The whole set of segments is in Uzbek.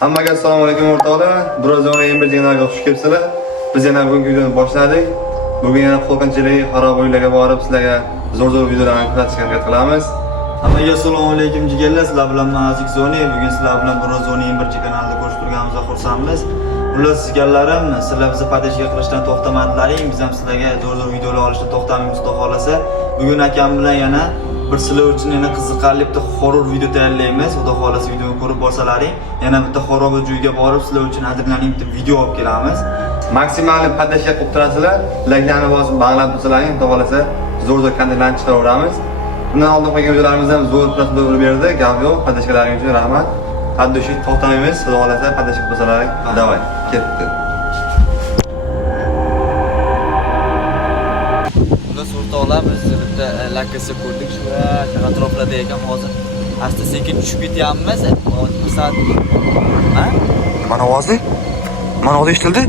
Hammaga assalomu alaykum o'rtoqlar. Biroz yana bir janglarga xush kelibsizlar. Biz yana bugungi videoni boshladik. Bugun yana qo'rqinchli xarob o'yinlarga borib sizlarga zo'r videolarni ko'rsatishga harakat qilamiz. Hammaga assalomu alaykum jigarlar. Sizlar bilan Nazik Zoni. Bugun sizlar bilan Biroz Zoni 1 kanalida ko'rishib turganimizda xursandmiz. Xullas jigarlarim, sizlar bizni podeshka qilishdan to'xtamadlaring. Biz ham sizlarga zo'r videolar olishdan to'xtamaymiz, xudo xolasa. Bugun akam bilan yana bir sizlar uchun yana qiziqarli bitta horror video tayyorlaymiz. Xudo xolasa videoni ko'rib borsalaring, yana bitta horror joyga borib sizlar uchun adrenalin bitta video olib kelamiz. Maksimal podeshka qilib turasizlar. Layklarni bosib bog'lab tursalaring, xudo xolasa zo'r kontentlarni chiqaraveramiz. Bundan oldin qo'ygan videolarimizdan zo'r protsesor berdi. Gap yo'q, podeshkalaring uchun rahmat. Haddoshi to'xtamaymiz, xudo xolasa podeshka qilsalaring. Davay, ketdi. O'rtoqlar, biz bitta lakasi ko'rdik. Shu atroflarda ekan, hozir asta sekin tushib ketyapmiz. Soat ha? Mana ovozi? Mana ovoz eshitildi.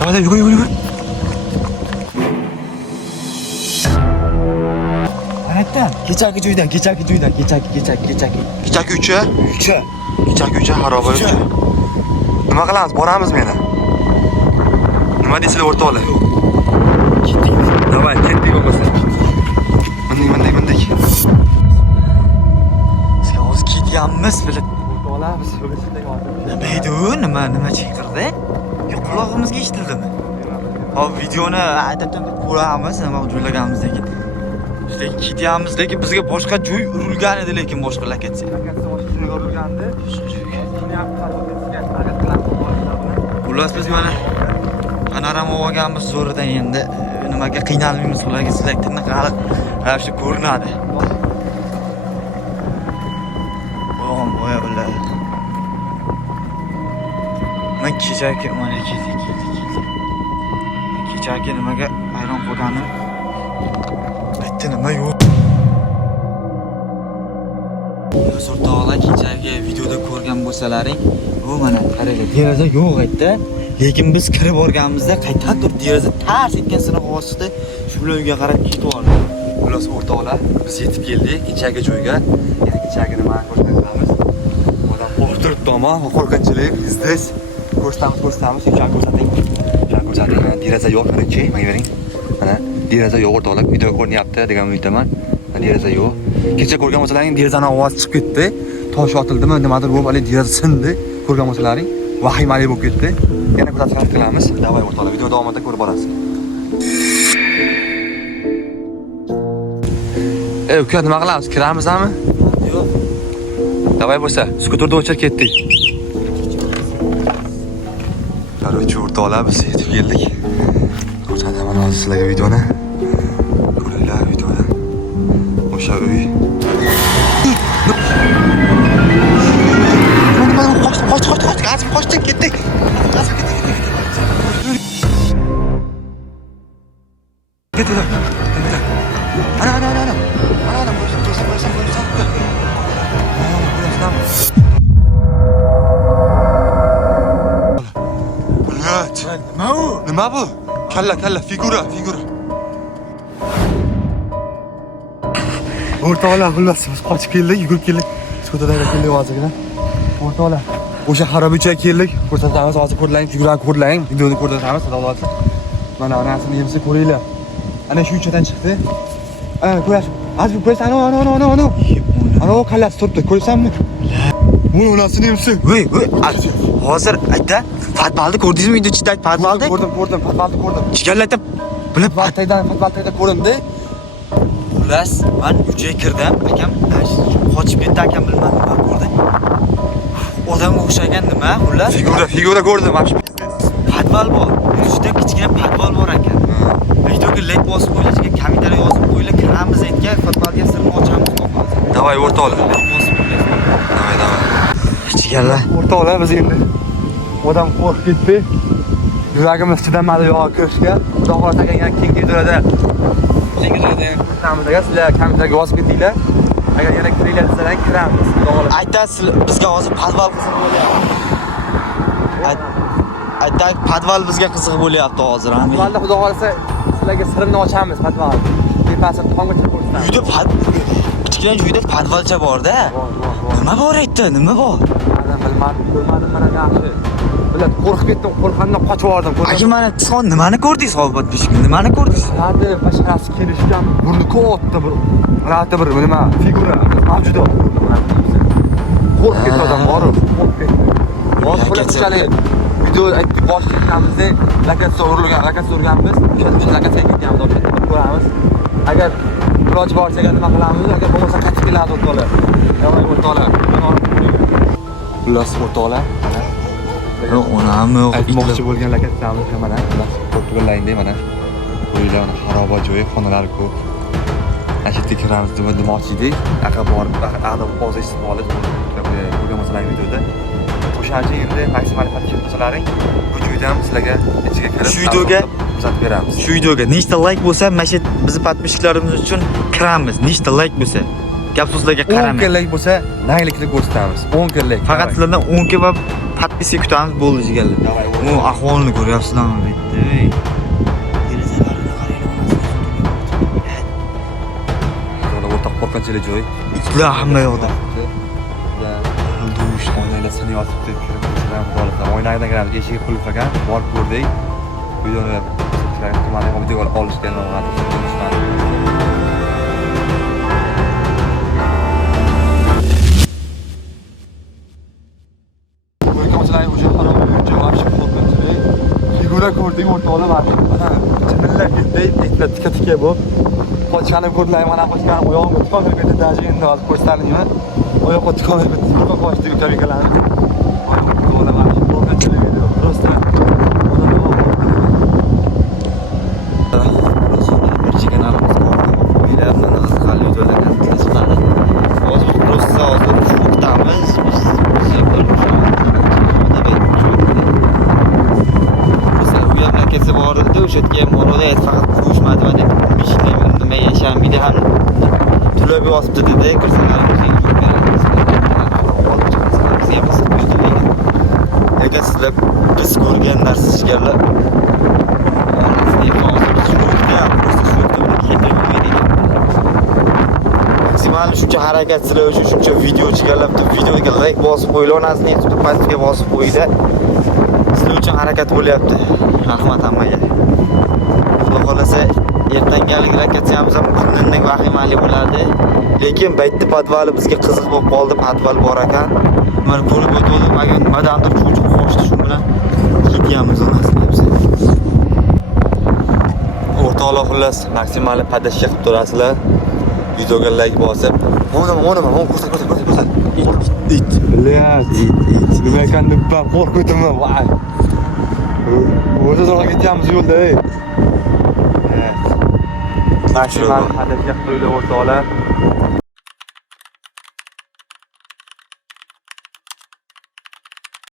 Davay, yugur. Qayerdan? Kechagi joydan. Kechagi 3 xarob bo'ldi. Nima qilamiz? Boramiz meni. Nima deysizlar o'rtoqlar? Ketdik. Davay, ketdik bo'lmasa. Mindik. Biz hozir ketyapmiz, bilib. O'rtoqlar, biz nima edi u? Nima chaqirdi? Qulog'imizga eshitildimi? Hop, videoni aytib ko'ramiz, nima joylaganimizdan keyin. Lekin ketyapmiz, lekin bizga boshqa joy urilgan edi, lekin boshqa lokatsiya. Lokatsiya boshqa joyga urilgandi. Xullas biz mana panorama olganmiz zo'ridan endi nimaga qiynalmaymiz, ularga sizlarga qanaqa ravishda ko'rinadi. Voy ular. Men kechagi mana keldik. Kechagi nimaga hayron qolganim. Bitta nima yo'q. O'rtoqlar, kechagi videoda ko'rgan bo'lsalaring, bu mana qaranglar, deraza yo'q edi. Lekin biz kirib borganimizda qaytadan deraza tars etgan sinov ostida shu bilan uyga qarab ketib oldik. Xullas o'rtoqlar, biz yetib keldik kechagi joyga. Yana kechagi nimani ko'rsatamiz. Odam qo'rqib turibdi, ammo qo'rqinchli bizdes. Ko'rsatamiz. Ko'rsating. Deraza yo'q, qarang-chi, mana bering. Mana deraza yo'q o'rtoqlar, video ko'rinyapti degan umiddaman. Deraza yo'q. Kecha ko'rgan bo'lsalaring, derazaning ovozi chiqib ketdi. Tosh otildimi, nimadir bo'lib, hali deraza sindi. Ko'rgan bo'lsalaring, vahimali bo'lib ketdi. Yana ko'rsatib qilamiz. Davay o'rtoqlar, video davomida ko'rib borasiz. Uka, nima qilamiz? Kiramizmi? Yo'q. Davay bo'lsa, skuterda o'chirib ketdik. Qarochi o'rtoqlar, biz yetib keldik. Ko'rsataman hozir sizlarga videoni. Ko'ringlar videoni. O'sha uy. Qochdik, ketdik. Ketdik. Ana. Nima bu? Kalla, figura. O'rtoqlar, xullas biz qochib keldik, yugurib keldik. Skuterda keldik hozirgina. O'rtoqlar, o'sha xarobichaga keldik. Ko'rsatamiz, hozir ko'rlang, videoni ko'rsatamiz, xudo xolasa. Mana onasini yemsa ko'ringlar. Ana shu uchadan chiqdi. Ana ko'rasiz. Hozir ko'rasiz, ana. Ana o kallasi turibdi, ko'rsanmi? Bu onasini yemsa. Voy. Hozir aytda, fatbalni ko'rdingizmi? Uyda chidayt fatbalni? Ko'rdim, fatbalni ko'rdim. Chigallatib bilib Fatbalda ko'rindi. Xullas, men uyga kirdim, akam qochib ketdi, akam bilmadi, men ko'rdim. Odamga o'xshagan nima? Xullas, Figura ko'rdim, mana shu. fatbal bor. Juda kichkina fatbal bor ekan. Videoga like bosib qo'yinglar, kommentariy yozib qo'yinglar, kiramiz aytgan fatbalga sirni ochamiz qo'yamiz. Davay o'rtoqlar. Davay. Chigallar. O'rtoqlar, biz endi odam qo'rqib ketdi. Yuragimiz chidamadi yo'q ko'rishga. Xudo xolasa yana keng videolarda ko'rsatamiz. Agar sizlar kommentariyaga yozib ketinglar. Agar yana kiringlar desalar, kiramiz. Xudo xolasa. Aytasiz, bizga hozir podval qiziq bo'lyapti. Aytay, podval bizga qiziq bo'lyapti hozir. Podvalda xudo xolasa sizlarga sirimni ochamiz, podval. Tepasini tomgacha ko'rsatamiz. Uyda kichkina uyda podvalcha bor-da. Nima bor aytdi? Nima bor? Men ko'rmadim mana yaxshi. Bilat qo'rqib ketdim, qo'rqqandan qochib oldim. Aka mana son nimani ko'rdingiz hozir pishkin? Nimani ko'rdingiz? Hadi basharasi kelishgan, burni katta bir, rata bir nima figura mavjudot. Qo'rqib ketdi odam, borib, qo'rqib ketdi. Boshqalarchalik video aytib boshlayapmizda, lokatsiya urganmiz. O'sha lokatsiyaga ketganmiz, o'sha yerda ko'ramiz. Agar iloji boricha nima qilamiz, agar bo'lmasa qaytib keladi o'rtoqlar. Yomon o'rtoqlar. Xullas o'rtoqlar, mana Yo'q, onami aytmoqchi bo'lgan lokatsiyamiz mana Portugallayda mana. Uylar xaroba joyi, xonalar ko'p. Ashitga kiramiz demoqchi edik. Aqa borib, aqda pozitsiyani olib ko'rganmiz videoda. O'shancha endi maksimal qancha qilsalaring, bu joydan sizlarga ichiga kirib Shu videoga kuzatib beramiz. Shu videoga nechta like bo'lsa, mana shu bizning podpishchilarimiz uchun kiramiz. Nechta like bo'lsa, gap so'zlarga 10 qaramay. kunlik bo'lsa, naylikni ko'rsatamiz. 10 kunlik. Faqat sizlardan 10 ga va podpiska kutamiz bo'ldi jigarlar. Bu ahvolni ko'ryapsizlarmi bitta? Mana o'rtoq qo'rqinchli joy. Itlar hamma yoqda. Dush oynasini yotib kirib ko'rsatam holatlar. Oynadan kiramiz, eshigi qulf qilgan, borib ko'rdik. Videoni mana video olishgan figura ko'rdik o'rtoqlar mana. Millat ketdi, itlar tika bu. Qochani ko'rdilar, mana qochgan oyog'im tiqib ketdi, даже endi hozir ko'rsatalayman. Oyoqqa tiqib ketdi, tiqib qochdi kabikalarni. O'rtoqlar mana shu qo'rqinchli video. Просто Birinchi kanalimiz bor. Uylarni qiziqarli videolarni chiqadi. Hozir просто hozir shokdamiz. Ketsa bor edi, o'sha yerga mo'roda faqat ko'rishmadi va deb mishni nima yashamaydi ham to'lab yotibdi dedi. Kirsanlarimiz agar sizlar biz ko'rgan narsa jigarlar maksimal shuncha harakatsizlar, shuncha video jigarlar, videoga like bosib qo'yilonasini, YouTube pastga bosib qo'yinglar. Sizlar uchun harakat bo'lyapti. Rahmat hammaga. Xudo xolasa ertangalgi lokatsiyamiz ham bundan vahimali bo'ladi. Lekin baytni podvali bizga qiziq bo'lib qoldi, podval bor ekan. Mana ko'rib o'tdim, agar nimadandir cho'chib qochdi, shu bilan ketyapmiz onasini biz. o'rtoqlar xullas maksimal podashga qilib turasizlar. Videoga like bosib, mana ko'rsat. It. Bilyas. Nima ekan deb qo'rqitdim, voy. O'zi zo'rg'a ketyapmiz yo'lda. Maksimal podashga qilib o'rtoqlar.